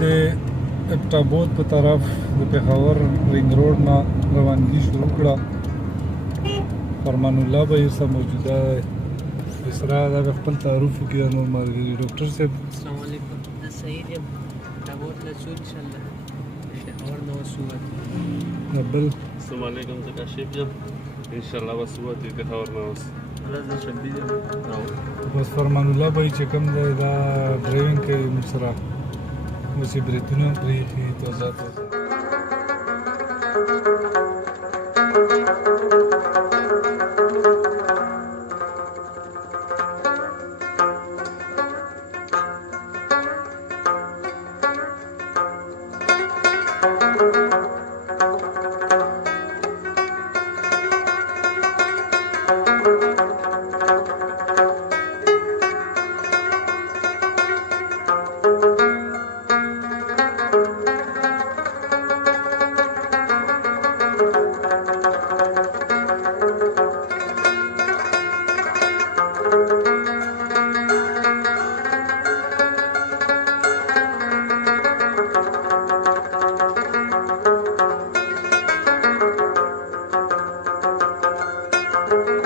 د اپټابود په طرف د پېښور رینګ روډ نه روانګي شروع کړه. فرمان الله به یې موجوده اسرا دا به خپل تعارف وکړي. نور ملګري ډاکټر صاحب السلام علیکم. زه سعید یم. پېښور له څو انشاءالله پېښور نه وسوت بل السلام علیکم. زه کاشف یم. انشاءالله به صبح د پېښور نه اوس زه شبیر یم. بس فرمان الله به چې کوم دی دا ډرایوینګ کوي موږ سره اوس یې بریتونه پرېښي تازه Thank you.